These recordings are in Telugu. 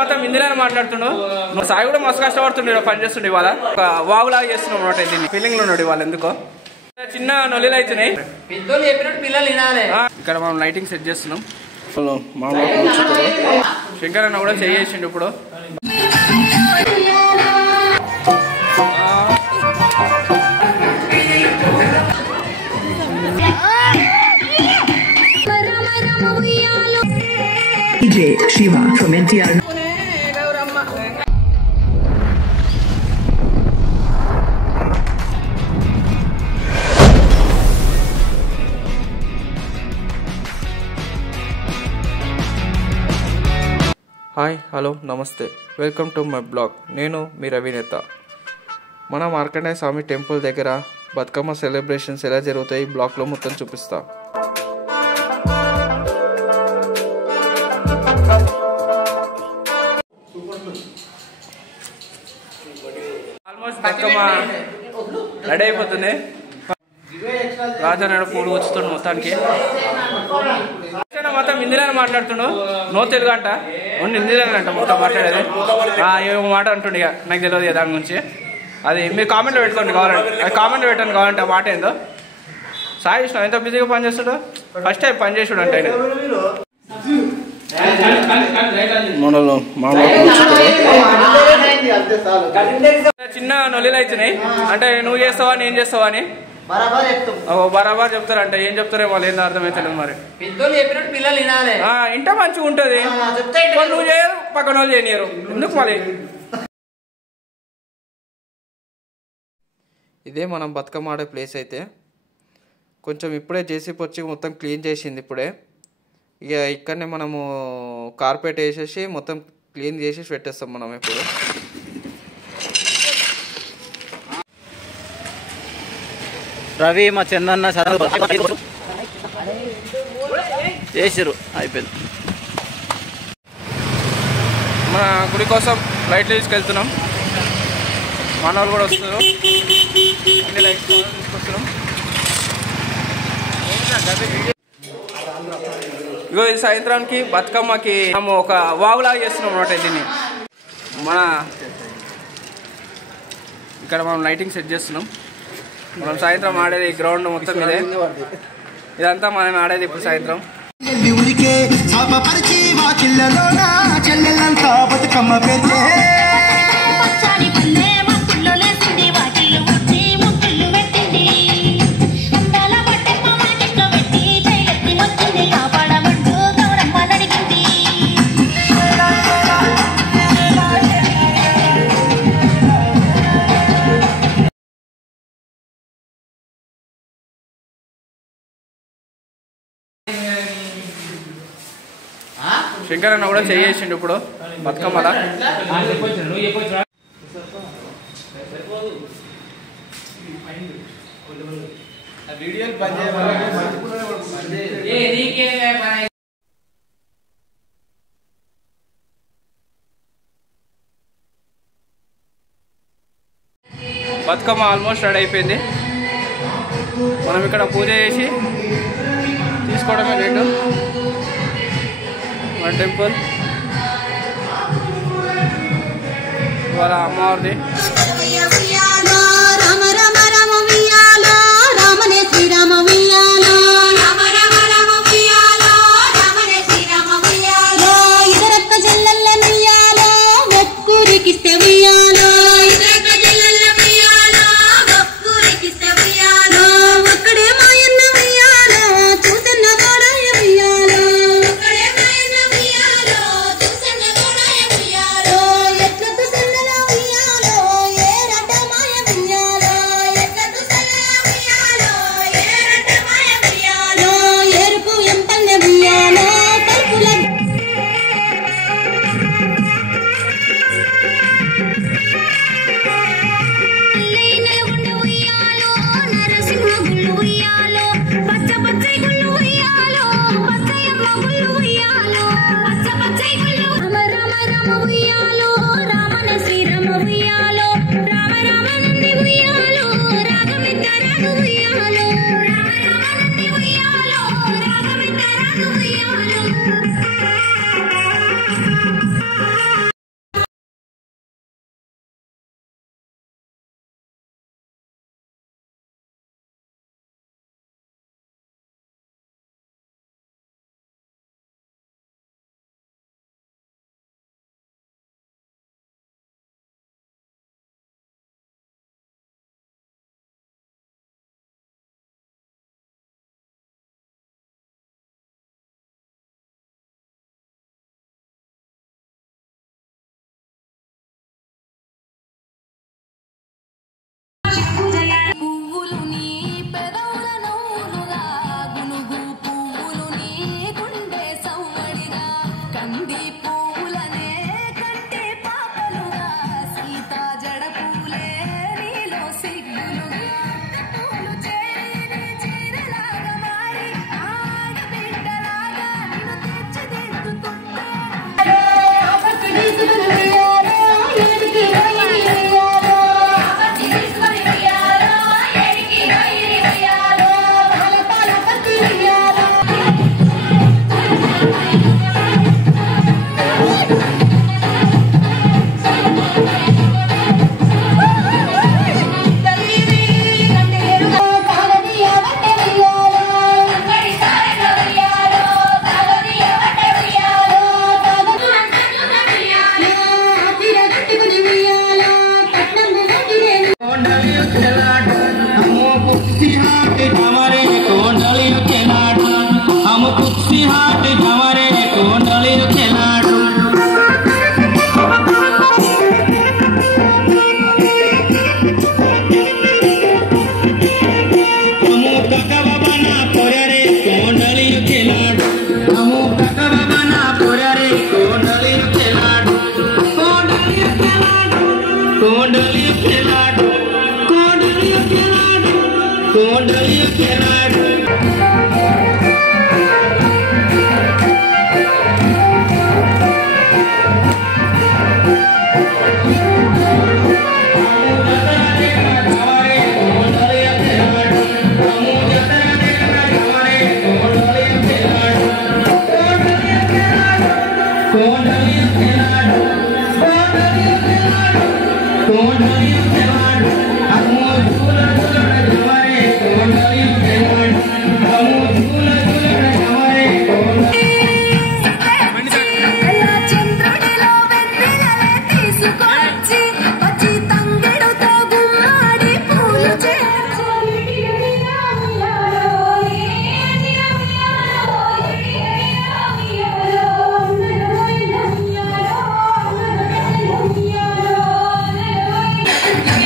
మొత్తం హిందీలోనే మాట్లాడుతున్నాడు. సాయి కూడా మస్తు కష్టపడుతుండే, పని చేస్తుండే. ఇవాళ ఒక వాగులాగా చేస్తున్నాం అనమాట. దీన్ని ఫీలింగ్ లో ఉన్నాడు ఇవాళ. ఎందుకో చిన్న నొల్లిలు అవుతున్నాయి. ఇక్కడ మనం లైటింగ్ సెట్ చేస్తున్నాం. శంకర్ అన్న కూడా చేసిండు ఇప్పుడు. DJ Shiva from NTR. Hi, hello, నమస్తే, వెల్కమ్ టు మై బ్లాగ్. నేను మీ రవినేత. మన మార్కండేయ స్వామి టెంపుల్ దగ్గర బతుకమ్మ సెలబ్రేషన్స్ ఎలా జరుగుతాయి ఈ బ్లాగ్లో మొత్తం చూపిస్తా. ఆల్మోస్ట్ బతుకమ్మ రెడీ అయిపోతుంది. రాజానాడు పూలు వచ్చుతుండు మొత్తానికి. మొత్తం హిందీలోనే మాట్లాడుతుండు. నో తెలుగు అంట, ఓన్లీ హిందీలోనే అంట మొత్తం మాట్లాడేది. ఏమో మాట అంటుండే, నాకు తెలియదు దాని గురించి. అది మీరు కామెంట్లో పెట్టుకోండి కావాలంటే, అది కామెంట్లో పెట్టండి కావాలంటే ఆ మాట ఏందో. సాయి ఇష్టం ఎంత బిజీగా పని చేస్తాడు. ఫస్ట్ టైం పని చేసుడు అంటే చిన్న నొల్లిలు అవుతున్నాయి. అంటే నువ్వు చేస్తావా నేను చేస్తావా అని బరాబర్ చెప్తారంట. ఏం చెప్తారో వాళ్ళు ఏందో అర్థమవుతలేదు. మరి ఇంట మంచిగా ఉంటది. నువ్వు చేయరు, పక్కన వాళ్ళు చేయనియరు. ఎందుకు మరి? ఇదే మనం బతుకమ్మ ఆడే ప్లేస్ అయితే. కొంచెం ఇప్పుడే జేసీపీ వచ్చి మొత్తం క్లీన్ చేసింది ఇప్పుడే. ఇక ఇక్కడనే మనము కార్పెట్ వేసేసి మొత్తం క్లీన్ చేసేసి పెట్టేస్తాం మనం ఇప్పుడు. రవి మా చందన్న చేసిరు, అయిపోయింది. మన గుడి కోసం లైట్లు తీసుకెళ్తున్నాం. మన వాళ్ళు కూడా వస్తారు. అన్ని లైట్స్ తీసుకొస్తున్నాం. ఇగో ఈ సాయంత్రానికి బతుకమ్మకి మనం ఒక వాగులాగా చేస్తున్నాం అన్నమాట. దీన్ని ఇక్కడ మనం లైటింగ్ సెట్ చేస్తున్నాం. మనం సాయంత్రం ఆడేది గ్రౌండ్ మొత్తం ఇదే. ఇదంతా మనం ఆడేది ఇప్పుడు సాయంత్రం. శంకర్ అన్న కూడా చేసిండు ఇప్పుడు బతుకమ్మల. బతుకమ్మ ఆల్మోస్ట్ రెడీ అయిపోయింది. మనం ఇక్కడ పూజ చేసి తీసుకోవడమే లేటు. మన టెంపుల్ వాళ్ళ అమ్మవారిది.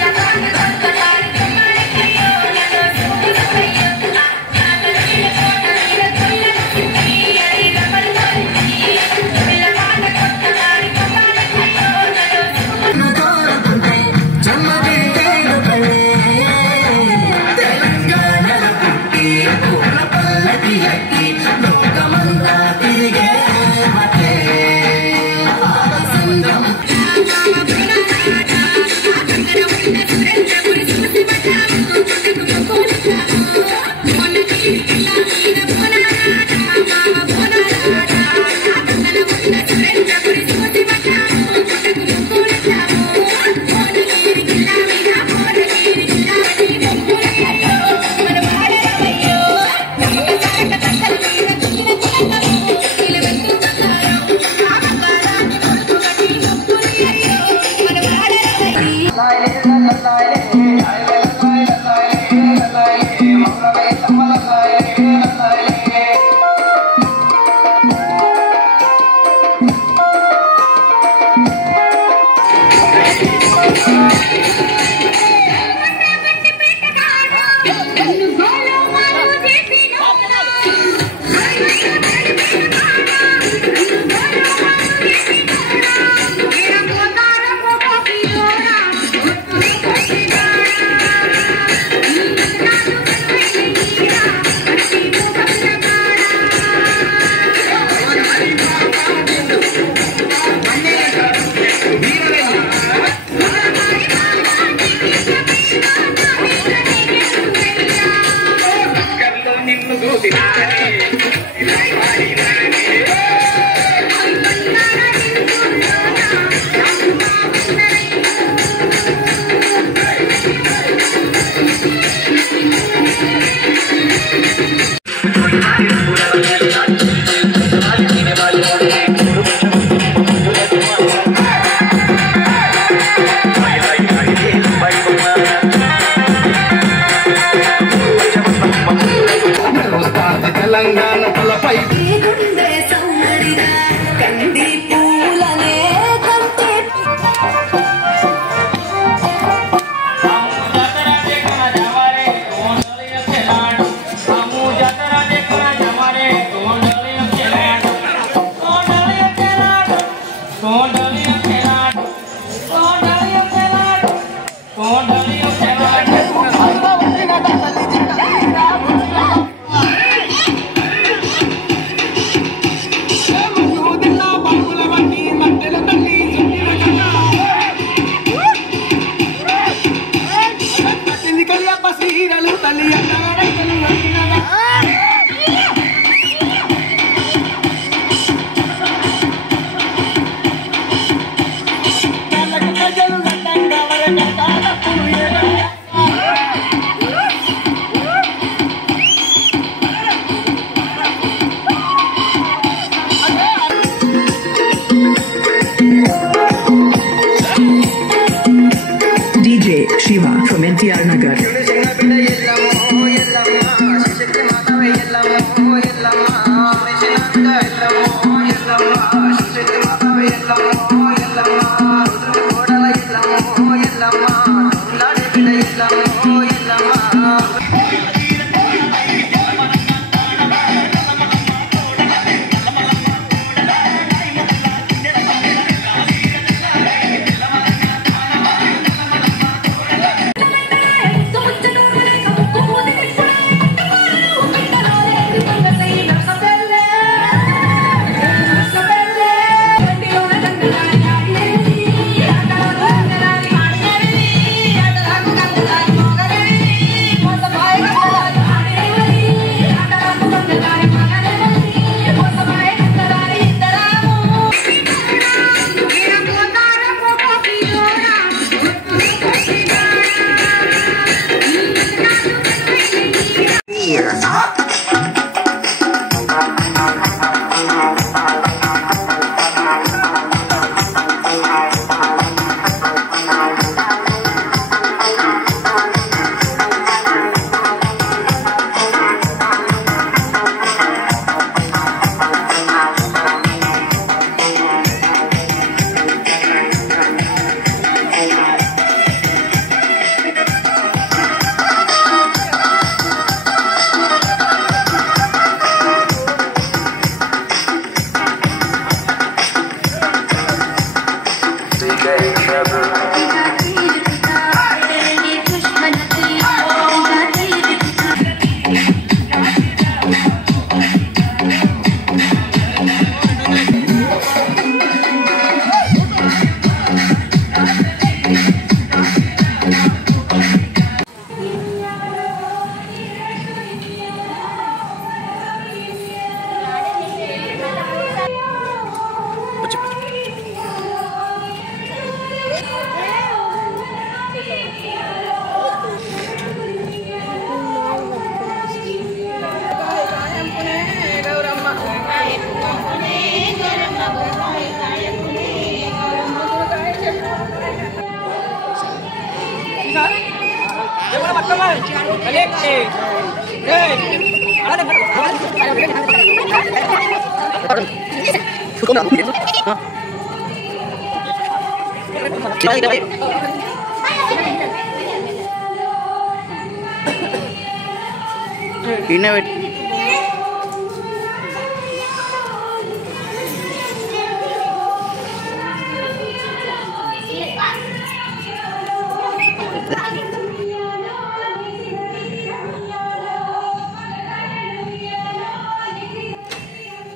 Yeah.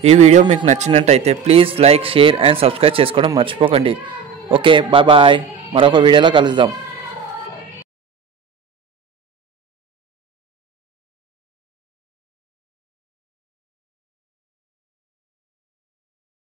ఈ వీడియో మీకు నచ్చినట్టయితే please like, share and subscribe చేసుకోవడం మర్చిపోకండి. Okay, bye bye. మరొక వీడియోలో కలుద్దాం.